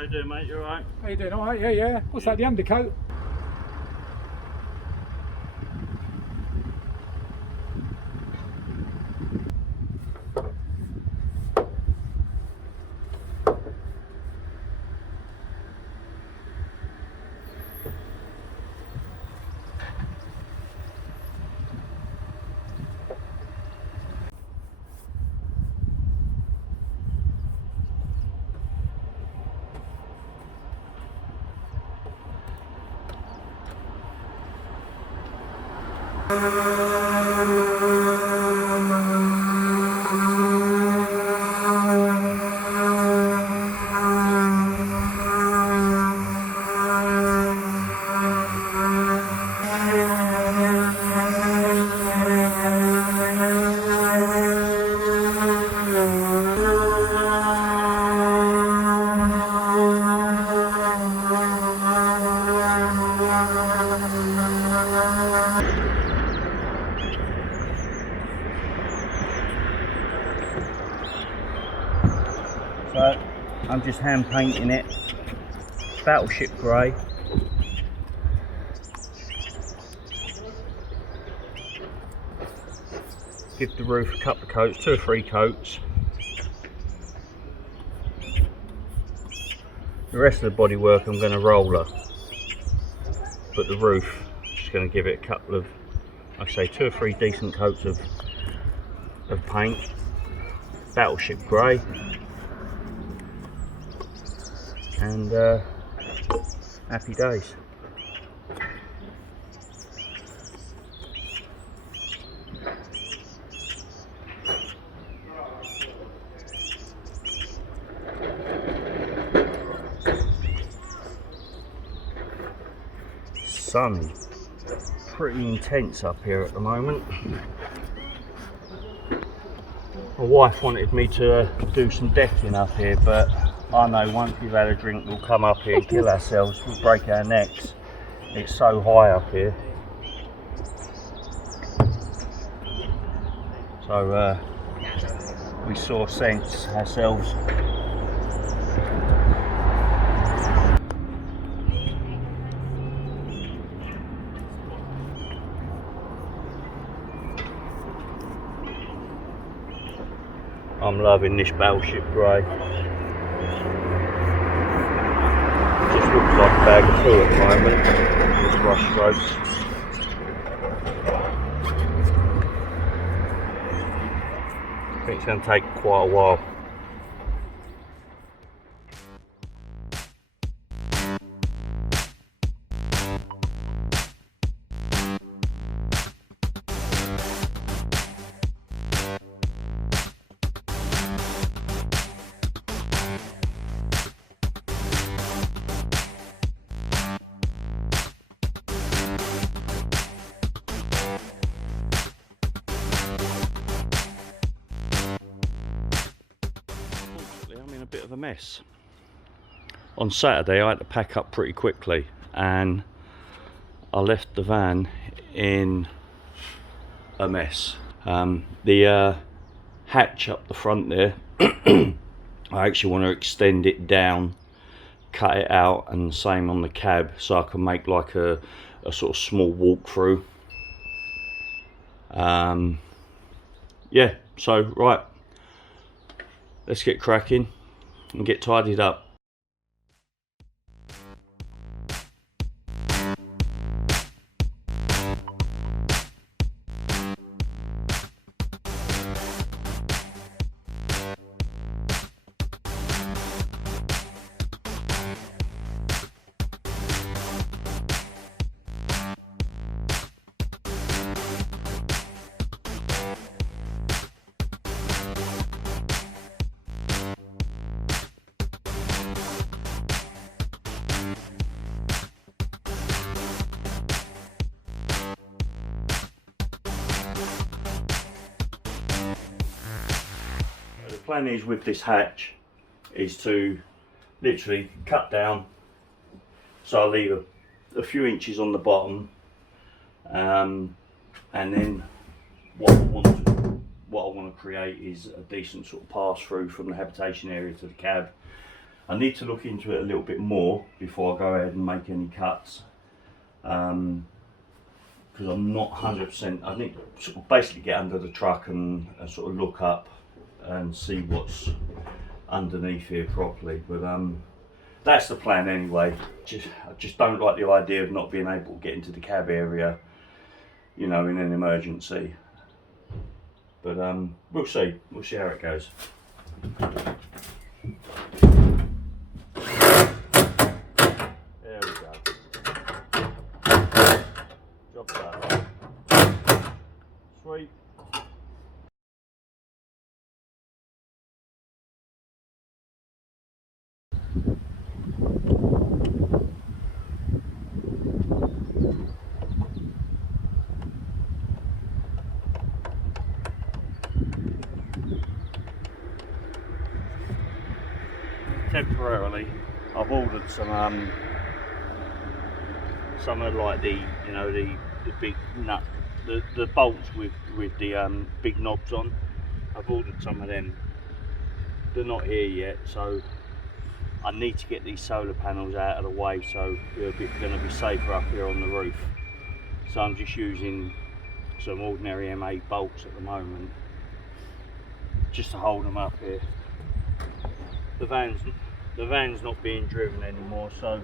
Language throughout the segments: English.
How you doing, mate? You alright? How you doing? Alright, yeah. What's that, the undercoat? So, I'm just hand painting it. Battleship Grey. Give the roof a couple of coats, 2 or 3 coats. The rest of the bodywork I'm going to roller, but the roof just going to give it a couple of, like I say, 2 or 3 decent coats of paint. Battleship Grey, and happy days. Sunny, pretty intense up here at the moment. My wife wanted me to do some decking up here, but I know once we've had a drink we'll come up here and kill ourselves, we'll break our necks. It's so high up here. So we saw sense ourselves. I'm loving this Battleship Grey. Just looks like a bag of poo at the moment, this brush strokes. I think it's going to take quite a while. I'm in a bit of a mess. On Saturday I had to pack up pretty quickly and I left the van in a mess. The hatch up the front there, I actually want to extend it down, cut it out, and the same on the cab so I can make like a sort of small walkthrough. Yeah, so right, let's get cracking and get tidied up. The plan is with this hatch is to literally cut down, so I'll leave a few inches on the bottom, and then what I want to create is a decent sort of pass through from the habitation area to the cab. I need to look into it a little bit more before I go ahead and make any cuts, because I'm not 100%. I need to sort of basically get under the truck and sort of look up and see what's underneath here properly, but that's the plan anyway. I just don't like the idea of not being able to get into the cab area, you know, in an emergency. But we'll see how it goes. There we go. Job done. Sweet. Temporarily, I've ordered some of like the, you know, the big nut, the bolts with the big knobs on. I've ordered some of them. They're not here yet, so I need to get these solar panels out of the way, so they're going to be safer up here on the roof. So I'm just using some ordinary M8 bolts at the moment, just to hold them up here. The van's not being driven anymore, so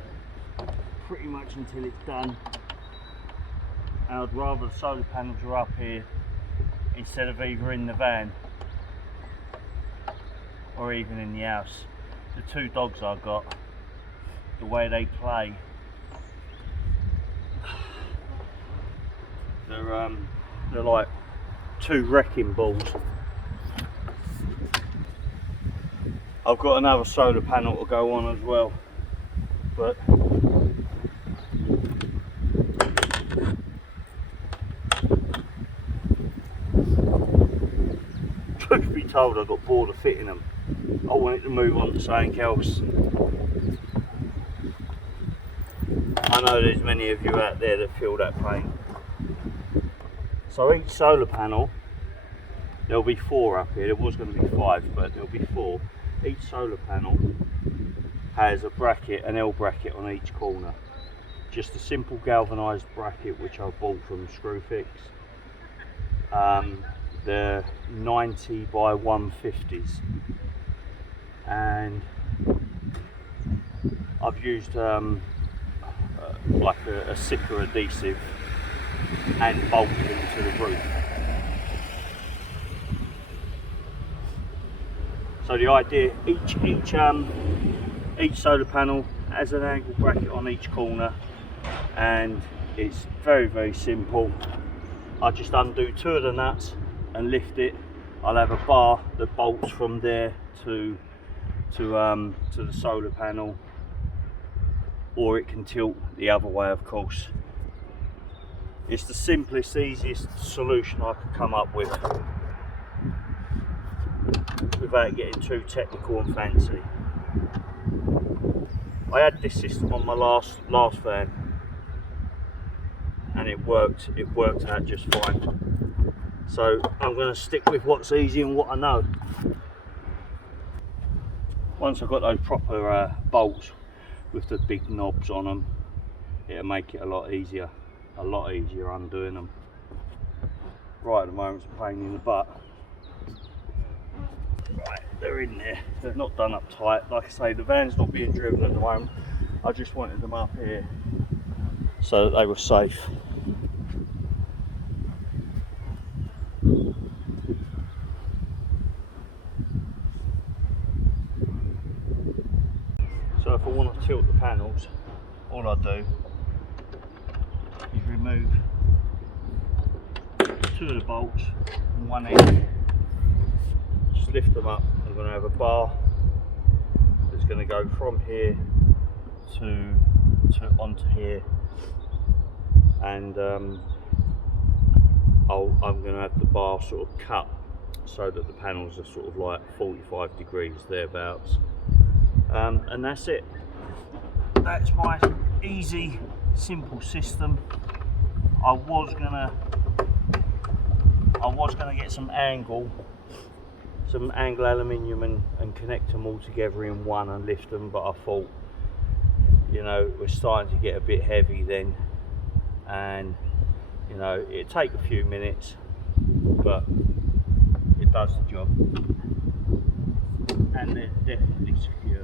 pretty much until it's done. And I'd rather the solar panels are up here instead of either in the van or even in the house. The two dogs I've got, the way they play, they're like two wrecking balls. I've got another solar panel to go on as well, but truth be told, I got bored of fitting them. I wanted to move on to something else. I know there's many of you out there that feel that pain. So each solar panel, there'll be 4 up here. There was going to be 5, but there'll be 4. Each solar panel has a bracket, an L bracket on each corner. Just a simple galvanised bracket which I bought from Screwfix. They're 90 by 150s, and I've used like a Sika adhesive and bolted into the roof. So the idea, each solar panel has an angle bracket on each corner, and it's very, very simple. I just undo 2 of the nuts and lift it. I'll have a bar that bolts from there to the solar panel, or it can tilt the other way, of course. It's the simplest, easiest solution I could come up with without getting too technical and fancy. I had this system on my last van, and it worked out just fine. So I'm going to stick with what's easy and what I know. Once I've got those proper bolts with the big knobs on them, it'll make it a lot easier undoing them. Right at the moment it's a pain in the butt. Right, they're in there. They're not done up tight. Like I say, the van's not being driven at the moment. I just wanted them up here so that they were safe. So if I want to tilt the panels, all I do is remove 2 of the bolts and 1 end. Just lift them up. I'm going to have a bar that's going to go from here to onto here, and I'm going to have the bar sort of cut so that the panels are sort of like 45 degrees thereabouts, and that's it. That's my easy, simple system. I was gonna get some angle some angle aluminium and connect them all together in one and lift them, but I thought, you know, it was starting to get a bit heavy then, and you know, it'd take a few minutes, but it does the job, and they're definitely secure.